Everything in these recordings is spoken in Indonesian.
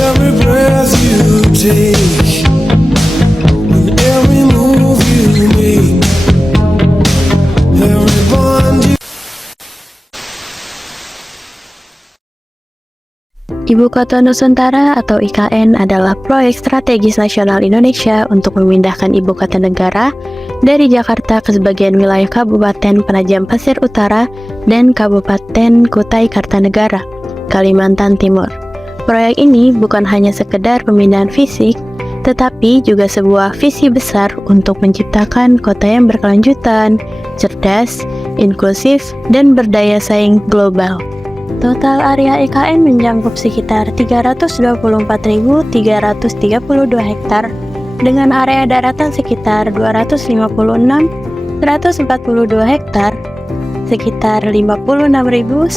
Every breath you take, every move you make, every bond you. Ibu Kota Nusantara atau IKN adalah proyek strategis nasional Indonesia untuk memindahkan ibu kota negara dari Jakarta ke sebagian wilayah Kabupaten Penajam Pasir Utara dan Kabupaten Kutai Kartanegara, Kalimantan Timur. Proyek ini bukan hanya sekedar pemindahan fisik, tetapi juga sebuah visi besar untuk menciptakan kota yang berkelanjutan, cerdas, inklusif, dan berdaya saing global. Total area IKN mencakup sekitar 324.332 hektar dengan area daratan sekitar 256.142 hektar, sekitar 56.180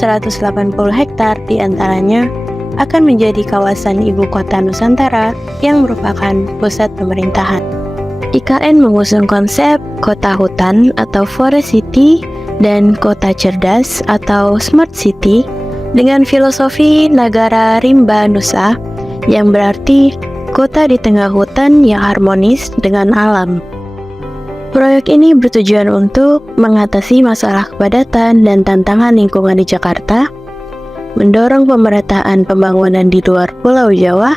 hektar diantaranya akan menjadi kawasan ibu kota Nusantara yang merupakan pusat pemerintahan. IKN mengusung konsep kota hutan atau forest city dan kota cerdas atau smart city dengan filosofi Nagara Rimba Nusa yang berarti kota di tengah hutan yang harmonis dengan alam. Proyek ini bertujuan untuk mengatasi masalah kepadatan dan tantangan lingkungan di Jakarta, mendorong pemerataan pembangunan di luar Pulau Jawa,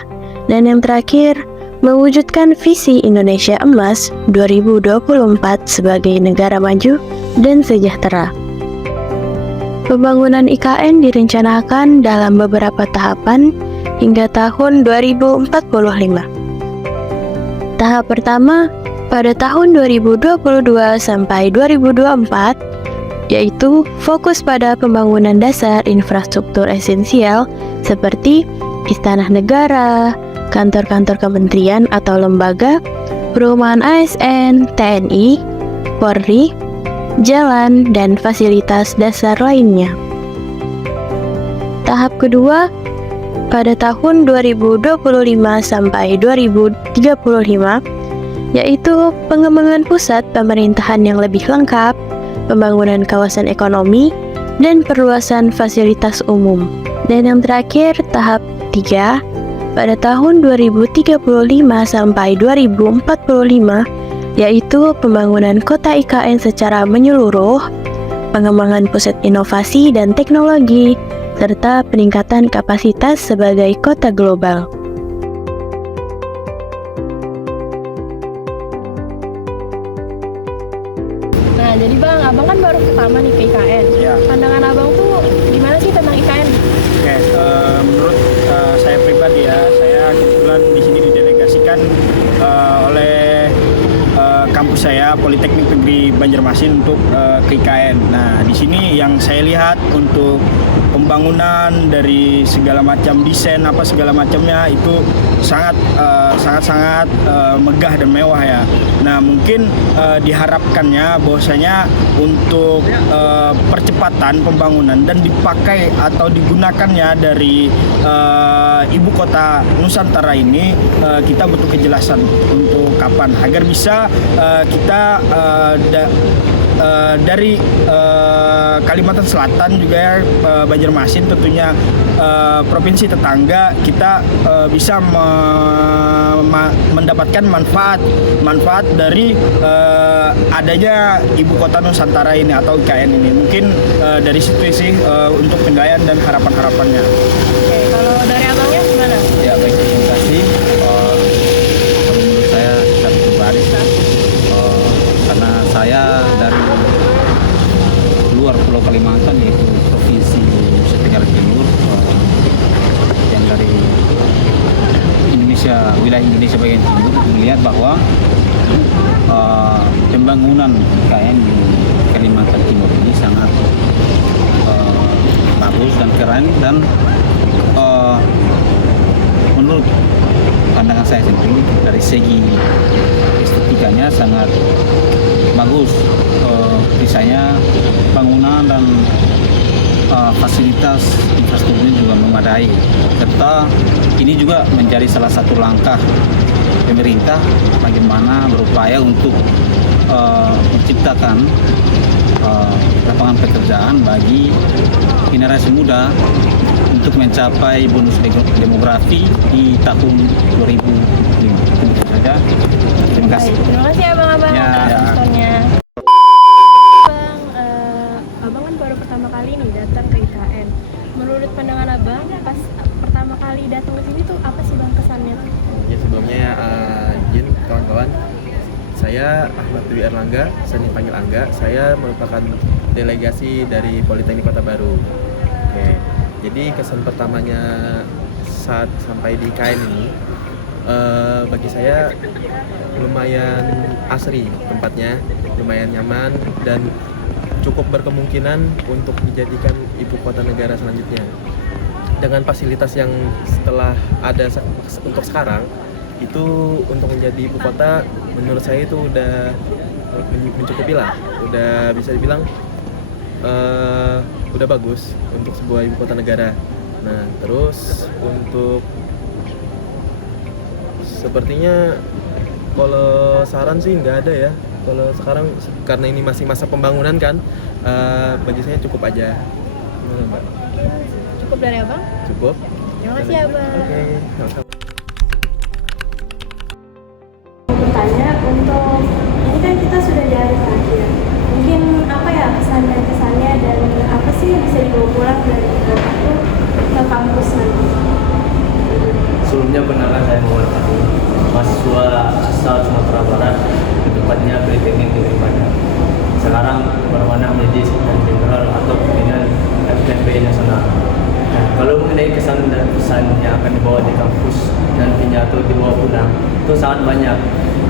dan yang terakhir, mewujudkan visi Indonesia Emas 2024 sebagai negara maju dan sejahtera. Pembangunan IKN direncanakan dalam beberapa tahapan hingga tahun 2045. Tahap pertama pada tahun 2022 sampai 2024 yaitu fokus pada pembangunan dasar infrastruktur esensial seperti istana negara, kantor-kantor kementerian atau lembaga, perumahan ASN, TNI, Polri, jalan, dan fasilitas dasar lainnya. Tahap kedua, pada tahun 2025 sampai 2035, yaitu pengembangan pusat pemerintahan yang lebih lengkap, pembangunan kawasan ekonomi, dan perluasan fasilitas umum. Dan yang terakhir, tahap 3, pada tahun 2035 sampai 2045, yaitu pembangunan kota IKN secara menyeluruh, pengembangan pusat inovasi dan teknologi, serta peningkatan kapasitas sebagai kota global. Nah, jadi Bang, Abang kan baru pertama nih ke IKN. Ya. Pandangan Abang tuh gimana sih tentang IKN? Oke, menurut saya pribadi ya, saya kebetulan di sini didelegasikan oleh kampus saya Politeknik Negeri Banjarmasin untuk ke IKN. Nah, di sini yang saya lihat untuk pembangunan dari segala macam desain apa segala macamnya itu sangat megah dan mewah ya. Nah, mungkin diharapkannya bahwasanya untuk percepatan pembangunan dan dipakai atau digunakannya dari ibu kota Nusantara ini, kita butuh kejelasan untuk kapan agar bisa kita dari Kalimantan Selatan juga ya, Banjarmasin tentunya provinsi tetangga kita bisa mendapatkan manfaat dari adanya ibu kota Nusantara ini atau IKN ini. Mungkin dari situ sih untuk penilaian dan harapan-harapannya. Oke, kalau dari Abangnya gimana? Ya, baik, terima kasih. Kalau menurut saya satu pribadi, karena saya dari luar Pulau Kalimantan, yaitu Provinsi Nusa Tenggara Timur, yang dari Indonesia, wilayah Indonesia bagian timur, melihat bahwa pembangunan IKN di Kalimantan Timur ini sangat bagus dan keren, dan menurut pandangan saya sendiri dari segi estetikanya sangat bagus, misalnya bangunan dan fasilitas infrastruktur juga memadai, serta ini juga menjadi salah satu langkah pemerintah bagaimana berupaya untuk menciptakan lapangan pekerjaan bagi generasi muda untuk mencapai bonus demografi di tahun 2005. Itu saja. Terima kasih. Baik, terima kasih abang-abang Ya, atas ya. responnya. Bang, abang kan baru pertama kali nih datang ke IKN. Menurut pandangan abang, pas pertama kali datang ke sini tuh apa sih bang kesannya tuh? Ya sebelumnya izin kawan-kawan, saya Ahmad Dwi Erlangga, saya dipanggil Angga. Saya merupakan delegasi dari Politeknik Kota Baru. Oke, jadi kesan pertamanya saat sampai di KN ini, bagi saya lumayan asri tempatnya, lumayan nyaman dan cukup berkemungkinan untuk dijadikan ibu kota negara selanjutnya. Dengan fasilitas yang setelah ada untuk sekarang, itu untuk menjadi ibu kota menurut saya itu udah mencukupi lah, udah bisa dibilang udah bagus untuk sebuah ibu kota negara. Nah terus untuk sepertinya kalau saran sih nggak ada ya. Kalau sekarang karena ini masih masa pembangunan kan, bagi saya cukup aja. Gimana, Mbak? Cukup dari abang? Cukup. Terima kasih abang. Oke, sama-sama. Bertanya untuk ini kan kita sudah di hari terakhir. Mungkin apa ya kesan dan kesannya dan apa sih yang bisa dibawa pulang dari Bapak tuh ke kampus nanti? Sebelumnya benarkah saya mewakili mahasiswa asal Sumatera Barat, tepatnya Politeknik Negeri Padang. Sekarang berwarna menjadi Sekjen Jenderal atau pimpinan FKMPI Nasional. Nah, kalau mengenai kesan dan pesan yang akan dibawa di kampus nantinya atau dibawa pulang, itu sangat banyak.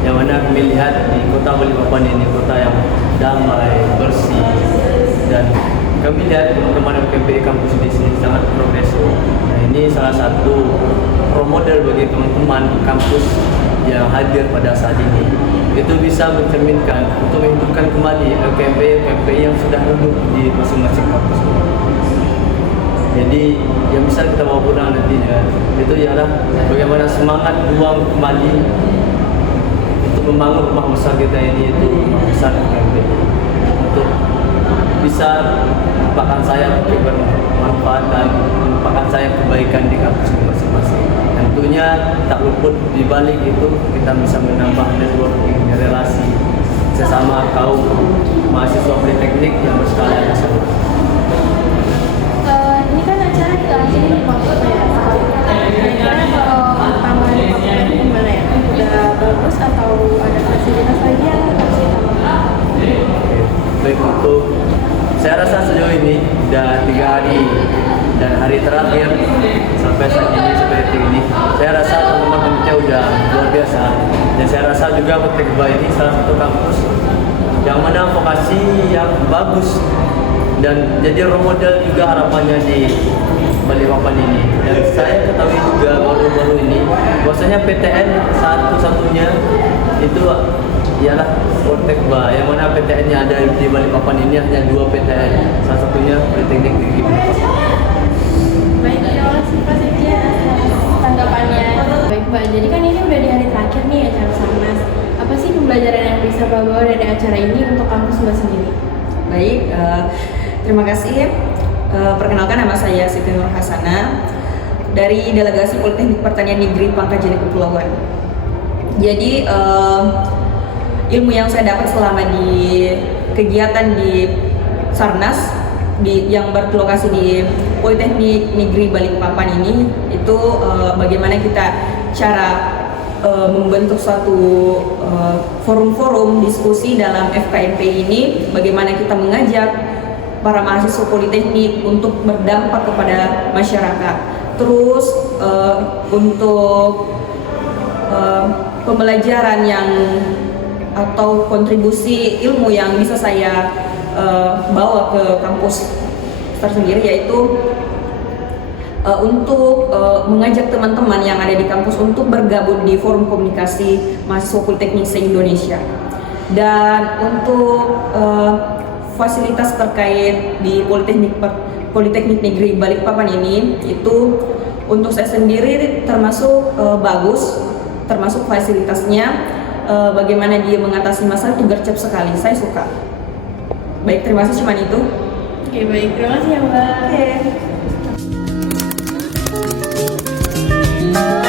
Yang mana kami lihat di kota Balikpapan ini kota yang damai, bersih, dan kami lihat teman-teman FKMPI kampus di sini sangat progresif. Nah, ini salah satu role model bagi teman-teman kampus yang hadir pada saat ini. Itu bisa mencerminkan untuk menghidupkan kembali FKMPI yang sudah duduk di masing-masing kampus. Jadi yang bisa kita bawa pulang nantinya itu ialah bagaimana semangat juang kembali untuk membangun rumah besar kita ini, itu rumah besar FKMPI, untuk bisa merupakan saya bermanfaat dan merupakan saya kebaikan di kampus masing-masing. Tentunya tak luput di balik itu kita bisa menambah networking, relasi sesama kaum mahasiswa politeknik yang berskala nasional. Ini kan acara kita lagi di kampus ya. Kira-kira kalau taman kampus ini gimana ya? Udah bagus atau ada fasilitas lagi yang harus ditambah? Baik, untuk saya rasa sejauh ini sudah 3 hari dan hari terakhir sampai saat ini seperti ini, saya rasa teman-teman panitia udah luar biasa. Dan saya rasa juga Politeknik ini salah satu kampus yang mana vokasi yang bagus dan jadi role model juga harapannya di Balikpapan ini. Dan saya ketahui juga baru-baru ini bahwasanya PTN satu-satunya itu ialah Politeknik, yang mana PTN-nya ada di Balikpapan ini hanya 2 PTN, salah satunya Politeknik Negeri Balikpapan. Baik, terima kasih Pak Sekjen atas tanggapannya. Baik Pak, jadi kan ini udah di hari terakhir nih acara Sarnas. Apa sih pembelajaran yang bisa Pak bawa dari acara ini untuk kampus Mbak sendiri? Baik, terima kasih. Perkenalkan, nama saya Siti Nur Hasana dari Delegasi Politeknik Pertanian Negeri Pangkajene Kepulauan. Jadi ilmu yang saya dapat selama di kegiatan di Sarnas yang berlokasi di Politeknik Negeri Balikpapan ini itu bagaimana kita cara membentuk suatu forum-forum diskusi dalam FKMPI ini, bagaimana kita mengajak para mahasiswa politeknik untuk berdampak kepada masyarakat. Terus untuk pembelajaran yang atau kontribusi ilmu yang bisa saya bawa ke kampus tersendiri, yaitu untuk mengajak teman-teman yang ada di kampus untuk bergabung di forum komunikasi mahasiswa politeknik se-Indonesia. Dan untuk fasilitas terkait di Politeknik Negeri Balikpapan ini itu untuk saya sendiri termasuk bagus, termasuk fasilitasnya, bagaimana dia mengatasi masalah itu gercep sekali, saya suka. Baik, terima kasih, cuman itu. Oke, baik. Terima kasih ya, Mbak. Oke.